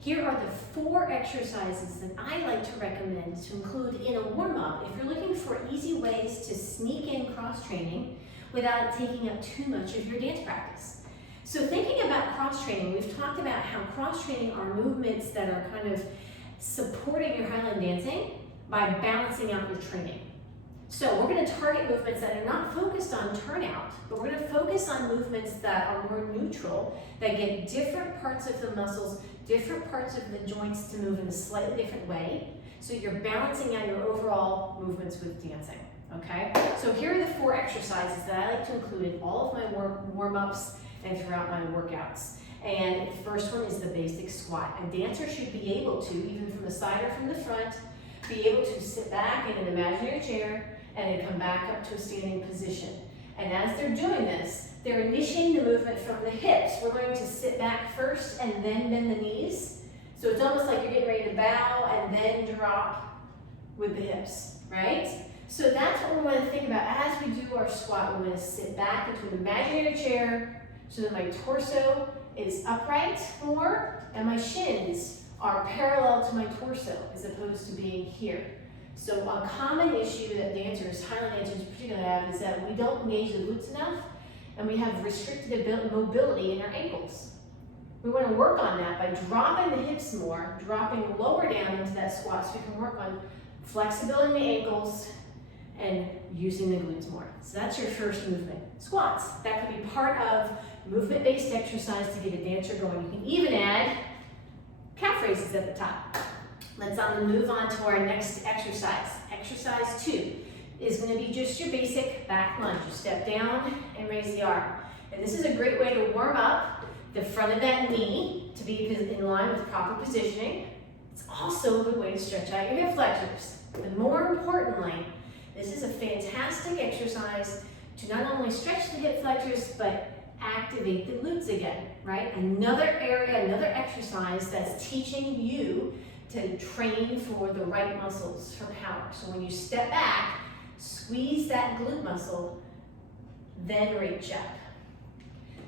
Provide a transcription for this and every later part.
Here are the 4 exercises that I like to recommend to include in a warm-up if you're looking for easy ways to sneak in cross-training without taking up too much of your dance practice. So thinking about cross-training, we've talked about how cross-training are movements that are kind of supporting your highland dancing by balancing out your training. So we're going to target movements that are not focused on turnout, but we're going to focus on movements that are more neutral, that get different parts of the muscles, different parts of the joints to move in a slightly different way. So you're balancing out your overall movements with dancing, okay? So here are the 4 exercises that I like to include in all of my warm-ups and throughout my workouts. And the first one is the basic squat. A dancer should be able to, even from the side or from the front, be able to sit back in an imaginary chair and then come back up to a standing position. And as they're doing this, they're initiating the movement from the hips. We're going to sit back first and then bend the knees. So it's almost like you're getting ready to bow and then drop with the hips, right? So that's what we want to think about as we do our squat. We're going to sit back into an imaginary chair so that my torso is upright more and my shins are parallel to my torso as opposed to being here. So a common issue that dancers, highland dancers particularly have, is that we don't engage the glutes enough and we have restricted mobility in our ankles. We want to work on that by dropping the hips more, dropping lower down into that squat so we can work on flexibility in the ankles and using the glutes more. So that's your first movement. Squats. That could be part of movement-based exercise to get a dancer going. You can even add calf raises at the top. Let's move on to our next exercise. Exercise 2 is going to be just your basic back lunge. You step down and raise the arm. And this is a great way to warm up the front of that knee to be in line with proper positioning. It's also a good way to stretch out your hip flexors. And more importantly, this is a fantastic exercise to not only stretch the hip flexors, but activate the glutes again, right? Another area, another exercise that's teaching you to train for the right muscles for power. So when you step back, squeeze that glute muscle, then reach up.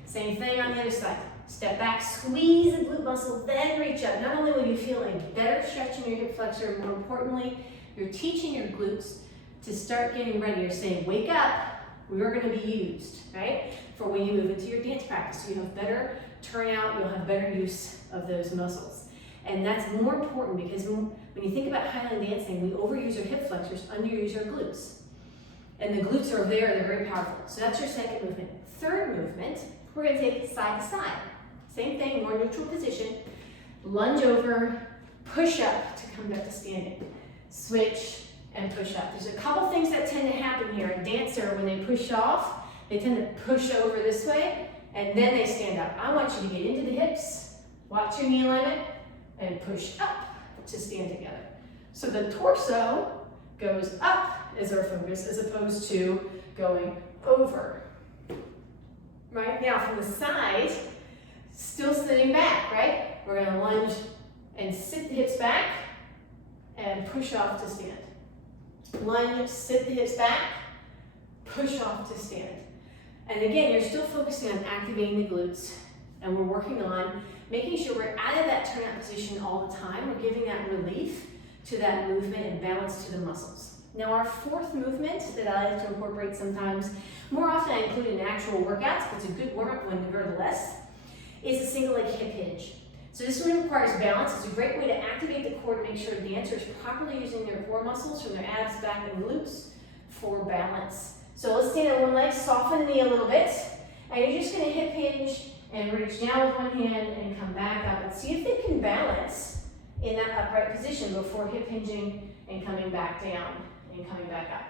Same thing on the other side. Step back, squeeze the glute muscle, then reach up. Not only will you feel a better stretch in your hip flexor, more importantly, you're teaching your glutes to start getting ready. You're saying, wake up, we are going to be used, right? For when you move into your dance practice. So you have better turnout, you'll have better use of those muscles. And that's more important because when you think about highland dancing, we overuse our hip flexors, underuse our glutes. And the glutes are there, they're very powerful. So that's your second movement. Third movement, we're going to take side to side. Same thing, more neutral position. Lunge over, push up to come back to standing. Switch and push up. There's a couple things that tend to happen here. A dancer, when they push off, they tend to push over this way, and then they stand up. I want you to get into the hips, watch your knee alignment, and push up to stand together. So the torso goes up as our focus as opposed to going over. Right? Now from the side, still sitting back, right? We're going to lunge and sit the hips back and push off to stand. Lunge, sit the hips back, push off to stand. And again, you're still focusing on activating the glutes, and we're working on making sure we're out of that turnout position all the time. We're giving that relief to that movement and balance to the muscles. Now our fourth movement that I like to incorporate sometimes, more often I include in actual workouts, but it's a good warm-up one nevertheless, is a single leg hip hinge. So this one requires balance. It's a great way to activate the core to make sure the dancer is properly using their core muscles from their abs, back, and glutes for balance. So let's stand on one leg, soften the knee a little bit, and you're just going to hip hinge and reach down with one hand and come back up and see if they can balance in that upright position before hip hinging and coming back down and coming back up.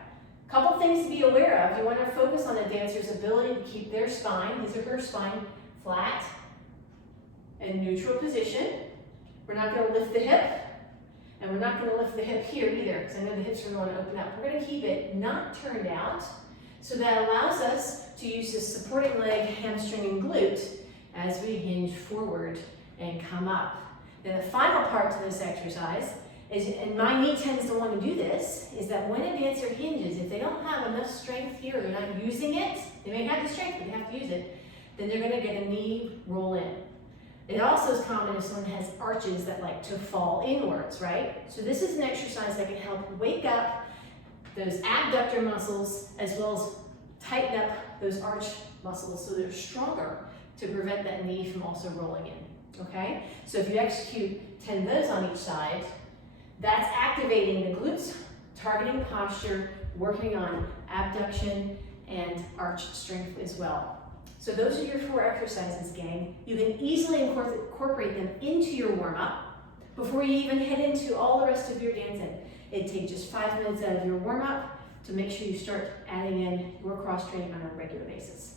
Couple things to be aware of. You want to focus on the dancer's ability to keep their spine, his or her spine, flat and neutral position. We're not going to lift the hip, and we're not going to lift the hip here either, because I know the hips are going to open up. We're going to keep it not turned out, so that allows us to use the supporting leg, hamstring, and glute as we hinge forward and come up. Then the final part to this exercise is, and my knee tends to want to do this, is that when a dancer hinges, if they don't have enough strength here, they're not using it, they may have the strength, but they have to use it, then they're going to get a knee roll in. It also is common if someone has arches that like to fall inwards, right? So this is an exercise that can help wake up those abductor muscles as well as tighten up those arch muscles so they're stronger to prevent that knee from also rolling in, okay? So if you execute 10 of those on each side, that's activating the glutes, targeting posture, working on abduction and arch strength as well. So those are your 4 exercises, gang. You can easily incorporate them into your warm-up before you even head into all the rest of your dancing. It'd take just 5 minutes out of your warm-up to make sure you start adding in your cross training on a regular basis.